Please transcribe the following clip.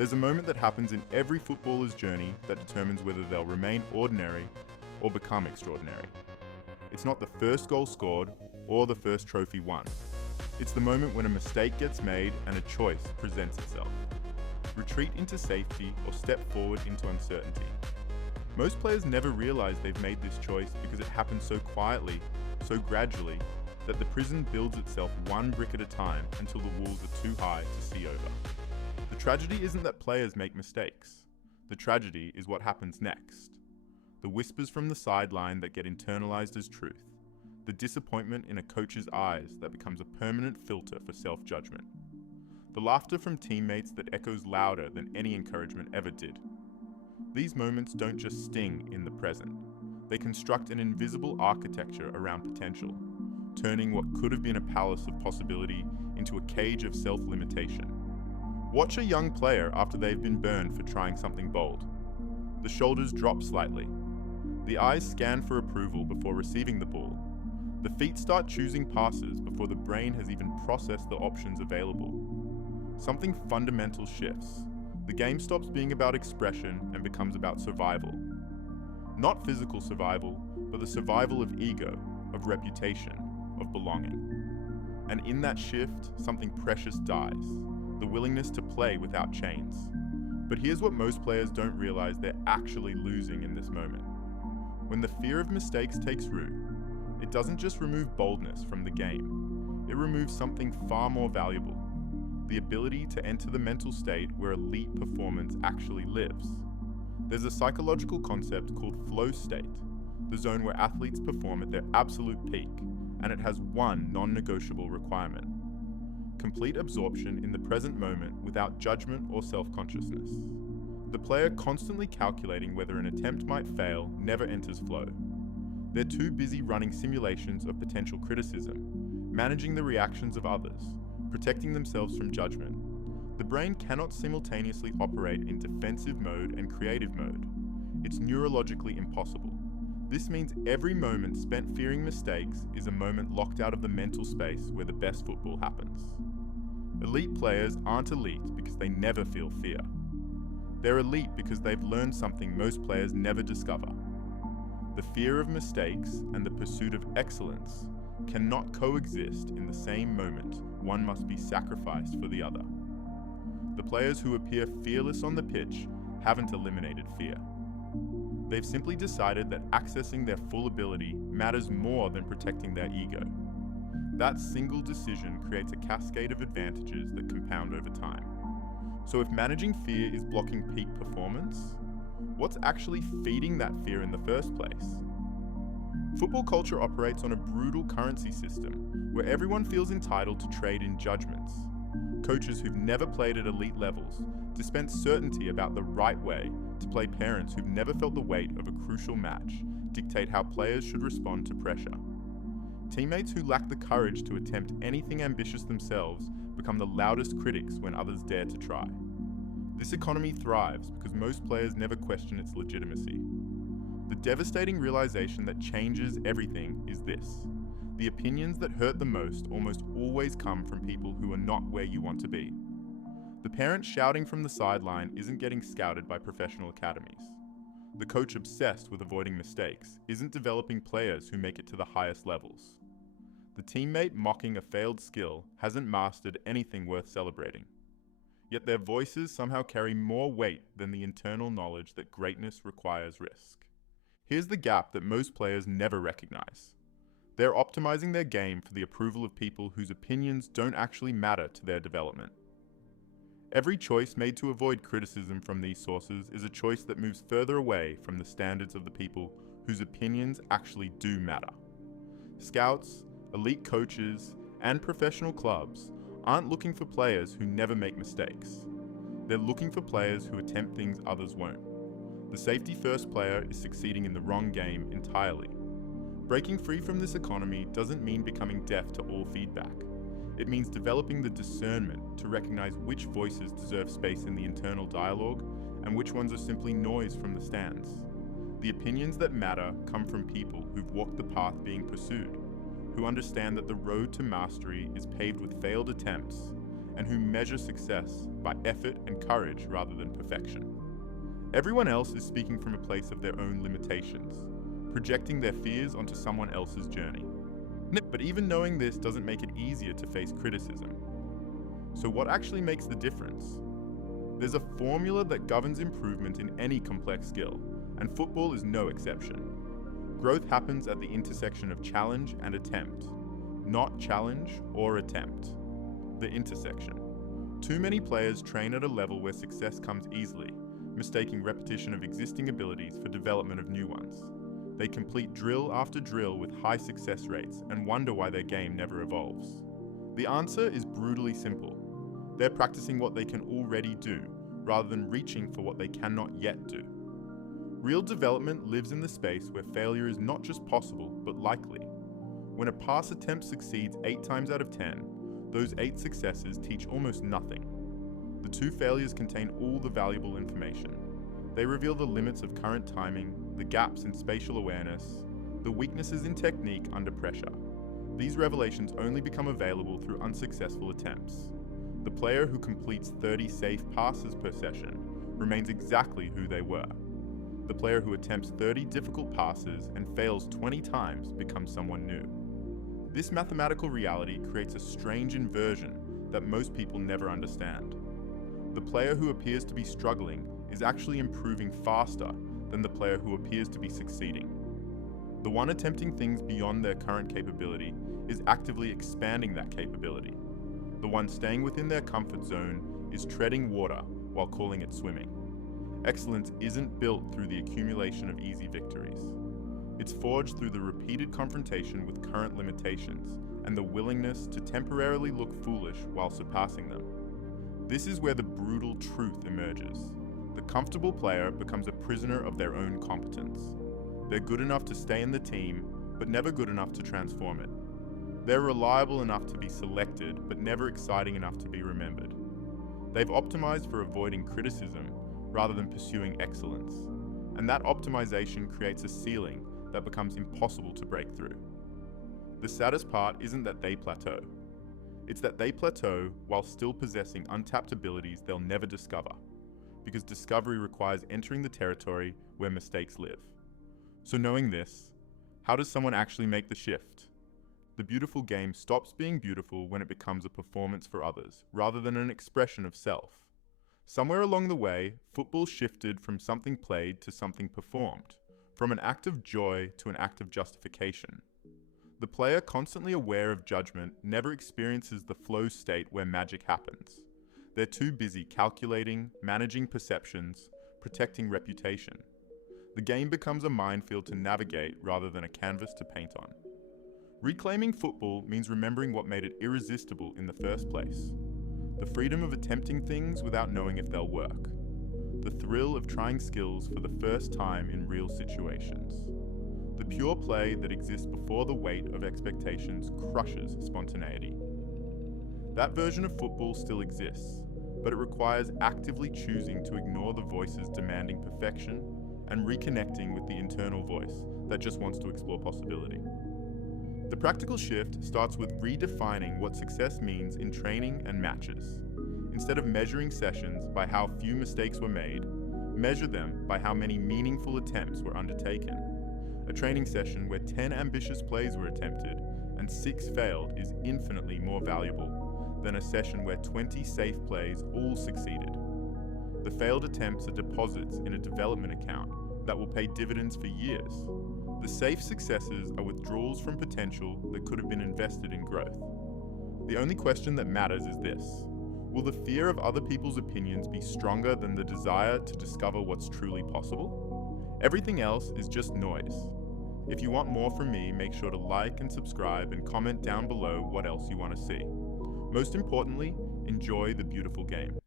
There's a moment that happens in every footballer's journey that determines whether they'll remain ordinary or become extraordinary. It's not the first goal scored or the first trophy won. It's the moment when a mistake gets made and a choice presents itself. Retreat into safety or step forward into uncertainty. Most players never realize they've made this choice because it happens so quietly, so gradually, that the prison builds itself one brick at a time until the walls are too high to see over. The tragedy isn't that players make mistakes. The tragedy is what happens next. The whispers from the sideline that get internalized as truth. The disappointment in a coach's eyes that becomes a permanent filter for self-judgment. The laughter from teammates that echoes louder than any encouragement ever did. These moments don't just sting in the present. They construct an invisible architecture around potential, turning what could have been a palace of possibility into a cage of self-limitation. Watch a young player after they've been burned for trying something bold. The shoulders drop slightly. The eyes scan for approval before receiving the ball. The feet start choosing passes before the brain has even processed the options available. Something fundamental shifts. The game stops being about expression and becomes about survival. Not physical survival, but the survival of ego, of reputation, of belonging. And in that shift, something precious dies. The willingness to play without chains. But here's what most players don't realize they're actually losing in this moment. When the fear of mistakes takes root, it doesn't just remove boldness from the game. It removes something far more valuable. The ability to enter the mental state where elite performance actually lives. There's a psychological concept called flow state, the zone where athletes perform at their absolute peak, and it has one non-negotiable requirement. Complete absorption in the present moment without judgment or self-consciousness. The player constantly calculating whether an attempt might fail never enters flow. They're too busy running simulations of potential criticism, managing the reactions of others, protecting themselves from judgment. The brain cannot simultaneously operate in defensive mode and creative mode. It's neurologically impossible. This means every moment spent fearing mistakes is a moment locked out of the mental space where the best football happens. Elite players aren't elite because they never feel fear. They're elite because they've learned something most players never discover. The fear of mistakes and the pursuit of excellence cannot coexist in the same moment. One must be sacrificed for the other. The players who appear fearless on the pitch haven't eliminated fear. They've simply decided that accessing their full ability matters more than protecting their ego. That single decision creates a cascade of advantages that compound over time. So if managing fear is blocking peak performance, what's actually feeding that fear in the first place? Football culture operates on a brutal currency system where everyone feels entitled to trade in judgments. Coaches who've never played at elite levels dispense certainty about the right way to play. Parents who've never felt the weight of a crucial match dictate how players should respond to pressure. Teammates who lack the courage to attempt anything ambitious themselves become the loudest critics when others dare to try. This economy thrives because most players never question its legitimacy. The devastating realization that changes everything is this: the opinions that hurt the most almost always come from people who are not where you want to be. The parent shouting from the sideline isn't getting scouted by professional academies. The coach obsessed with avoiding mistakes isn't developing players who make it to the highest levels. The teammate mocking a failed skill hasn't mastered anything worth celebrating. Yet their voices somehow carry more weight than the internal knowledge that greatness requires risk. Here's the gap that most players never recognize. They're optimizing their game for the approval of people whose opinions don't actually matter to their development. Every choice made to avoid criticism from these sources is a choice that moves further away from the standards of the people whose opinions actually do matter. Scouts, elite coaches, and professional clubs aren't looking for players who never make mistakes. They're looking for players who attempt things others won't. The safety-first player is succeeding in the wrong game entirely. Breaking free from this economy doesn't mean becoming deaf to all feedback. It means developing the discernment to recognize which voices deserve space in the internal dialogue and which ones are simply noise from the stands. The opinions that matter come from people who've walked the path being pursued, who understand that the road to mastery is paved with failed attempts, and who measure success by effort and courage rather than perfection. Everyone else is speaking from a place of their own limitations, projecting their fears onto someone else's journey. But even knowing this doesn't make it easier to face criticism. So what actually makes the difference? There's a formula that governs improvement in any complex skill, and football is no exception. Growth happens at the intersection of challenge and attempt, not challenge or attempt. The intersection. Too many players train at a level where success comes easily, mistaking repetition of existing abilities for development of new ones. They complete drill after drill with high success rates and wonder why their game never evolves. The answer is brutally simple. They're practicing what they can already do, rather than reaching for what they cannot yet do. Real development lives in the space where failure is not just possible, but likely. When a pass attempt succeeds 8 times out of 10, those 8 successes teach almost nothing. The 2 failures contain all the valuable information. They reveal the limits of current timing, the gaps in spatial awareness, the weaknesses in technique under pressure. These revelations only become available through unsuccessful attempts. The player who completes 30 safe passes per session remains exactly who they were. The player who attempts 30 difficult passes and fails 20 times becomes someone new. This mathematical reality creates a strange inversion that most people never understand. The player who appears to be struggling is actually improving faster than the player who appears to be succeeding. The one attempting things beyond their current capability is actively expanding that capability. The one staying within their comfort zone is treading water while calling it swimming. Excellence isn't built through the accumulation of easy victories. It's forged through the repeated confrontation with current limitations and the willingness to temporarily look foolish while surpassing them. This is where the brutal truth emerges. The comfortable player becomes a prisoner of their own competence. They're good enough to stay in the team, but never good enough to transform it. They're reliable enough to be selected, but never exciting enough to be remembered. They've optimized for avoiding criticism rather than pursuing excellence, and that optimization creates a ceiling that becomes impossible to break through. The saddest part isn't that they plateau. It's that they plateau while still possessing untapped abilities they'll never discover, because discovery requires entering the territory where mistakes live. So knowing this, how does someone actually make the shift? The beautiful game stops being beautiful when it becomes a performance for others, rather than an expression of self. Somewhere along the way, football shifted from something played to something performed, from an act of joy to an act of justification. The player, constantly aware of judgment, never experiences the flow state where magic happens. They're too busy calculating, managing perceptions, protecting reputation. The game becomes a minefield to navigate rather than a canvas to paint on. Reclaiming football means remembering what made it irresistible in the first place. The freedom of attempting things without knowing if they'll work. The thrill of trying skills for the first time in real situations. The pure play that exists before the weight of expectations crushes spontaneity. That version of football still exists, but it requires actively choosing to ignore the voices demanding perfection and reconnecting with the internal voice that just wants to explore possibility. The practical shift starts with redefining what success means in training and matches. Instead of measuring sessions by how few mistakes were made, measure them by how many meaningful attempts were undertaken. A training session where 10 ambitious plays were attempted and 6 failed is infinitely more valuable than a session where 20 safe plays all succeeded. The failed attempts are deposits in a development account that will pay dividends for years. The safe successes are withdrawals from potential that could have been invested in growth. The only question that matters is this: will the fear of other people's opinions be stronger than the desire to discover what's truly possible? Everything else is just noise. If you want more from me, make sure to like and subscribe and comment down below what else you want to see. Most importantly, enjoy the beautiful game.